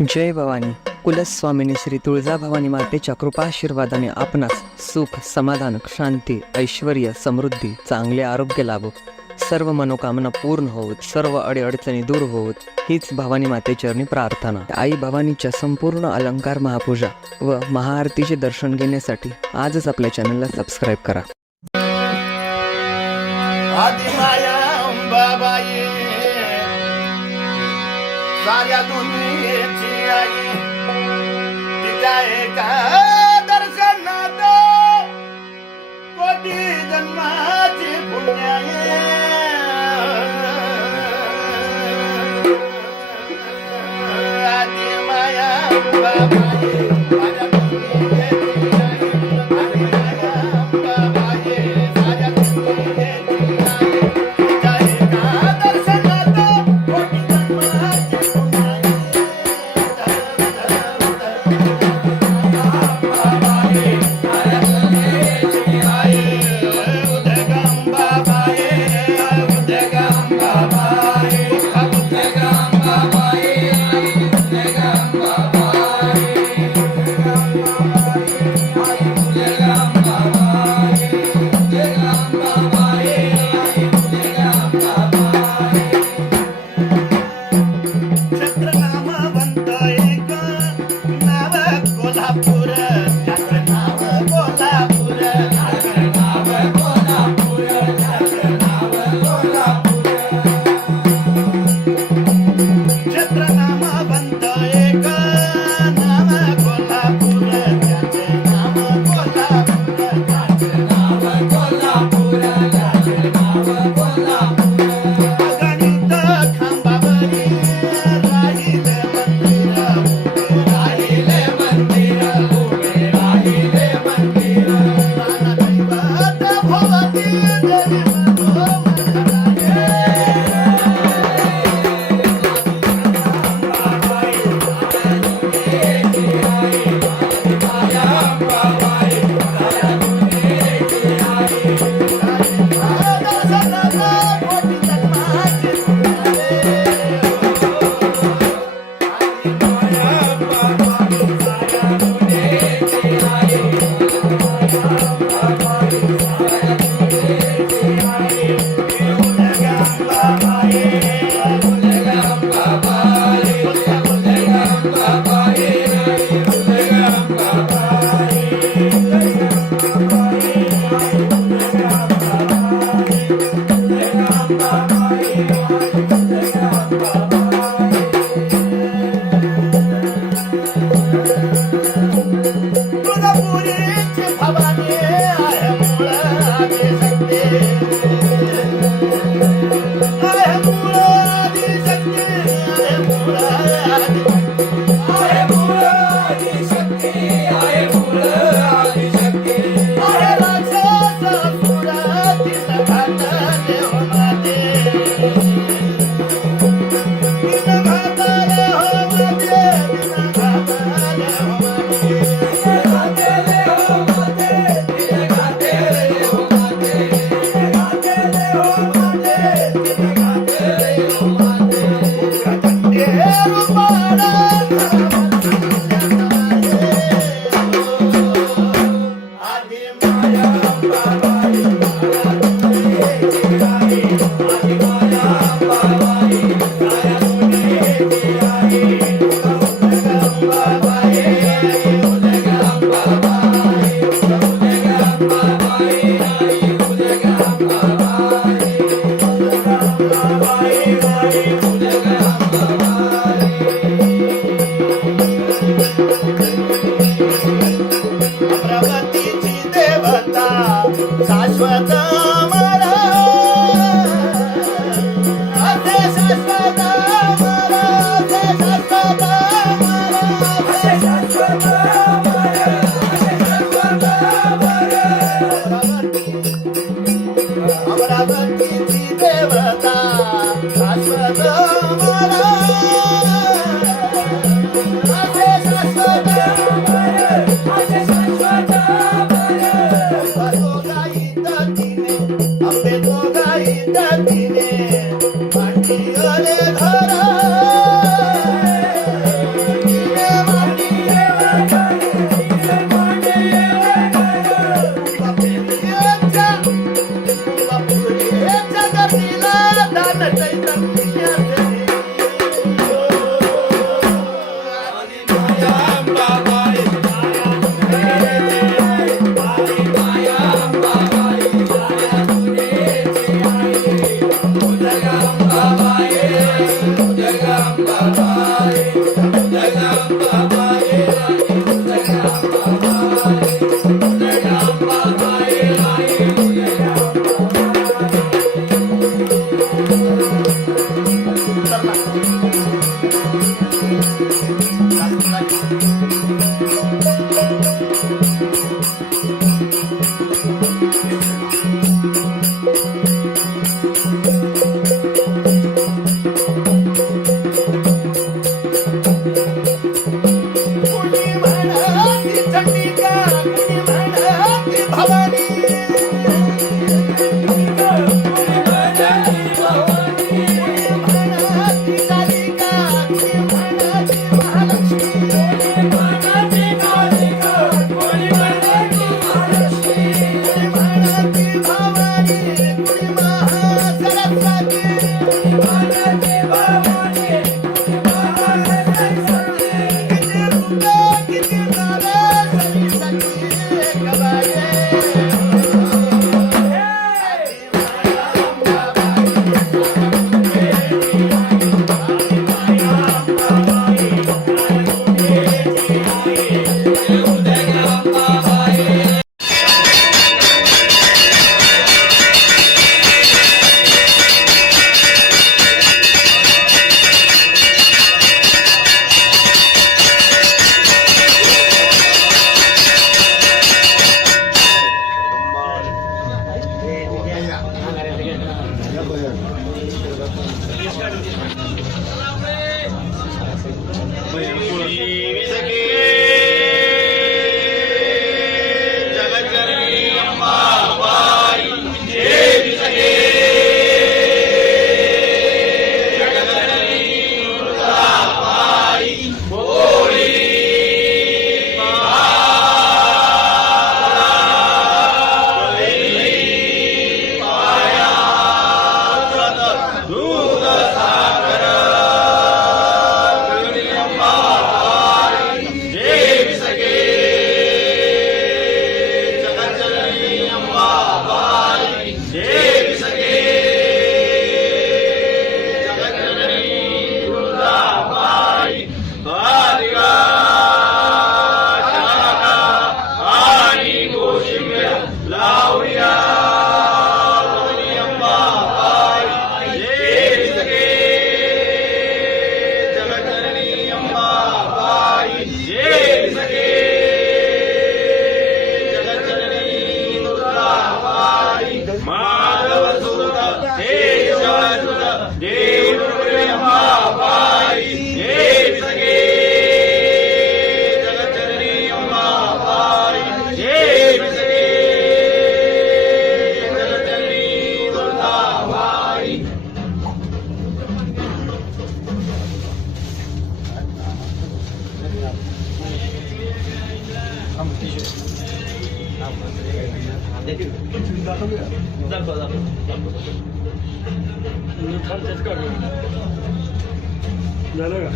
जय भवानी. कुलस्वामिनी श्री तुळजाभवानी मातेच्या कृपाशीर्वादाने आपणास सुख, समाधान, शांती, ऐश्वर्य, समृद्धी, चांगले आरोग्य लाभो, सर्व मनोकामना पूर्ण होत, सर्व अडीअडचणी दूर होत, हीच भवानी मातेचरणी प्रार्थना. आई भवानीच्या संपूर्ण अलंकार महापूजा व महाआरतीचे दर्शन घेण्यासाठी आजच आपल्या चॅनलला सबस्क्राईब करा. साऱ्या दुनियेची आई तिच्या एका दर्शनात कोटी जन्माची पुण्य आदी माया बाबाई साऱ्या दुनियेची आई आदी माया बाबाई साऱ्या दुनियेची आई तिच्या एका दर्शनात कोटी जन्माची शाश्वत मला असे शाश्वत मला असे शाश्वत मला असे शाश्वत मला अमरावतीची देवता शाश्वत मला असे शाश्वत असे शाश्वत अबे तो गाई दातीने मांडी अरे घरा देवी सखे जगज्जननी अंबाबाई देवी सखे जगज्जननी दुर्गाबाई भोळी दूध सागर देवी सखे जगज्जननी अंबाबाई देवी सखे जगज्जननी दुर्गाबाई बालिका शाखा आणि गोशिंब्या लावल्या अंबाबाई देवी सखे जगज्जननी अंबाबाई देवी सखे जगज्जननी दुर्गाबाई माधव सुत हे जगत देवी अंबाबाई देवी सखे जगज्जननी अंबाबाई देवी सखे जगज्जननी दुर्गाबाई झालं का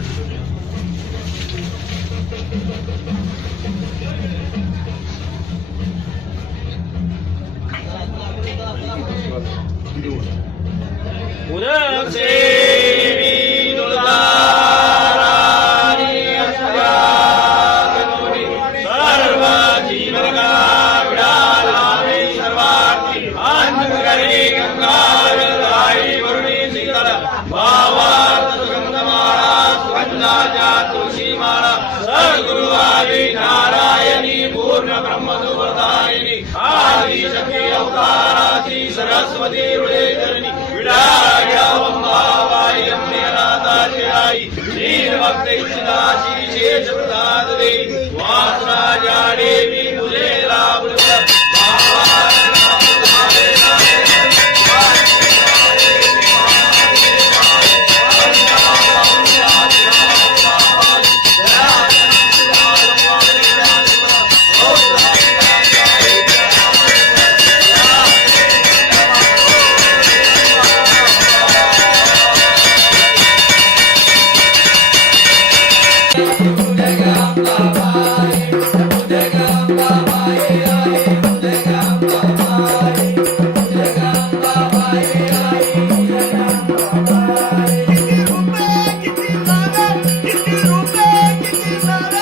उदक सेवी दुलाराणी अस्यागमनी सर्व जीवनका विडालावे सर्वार्थी अंधकरी गंगारदायी वरुणी शीतल भावार्थ सुगंधमाळा सुगंधाच्या तुळशीमाळा सद्गुरु आदी नारायणी पूर्ण ब्रह्मसुप्रदायिनी आदि शक्ती अवताराची सरस्वती हृदयधरणी विडाळ्या अंबाबाई अंबेनाथाची आई दीन भक्त इच्छिताची शेष प्रसाद देई वासना जाडे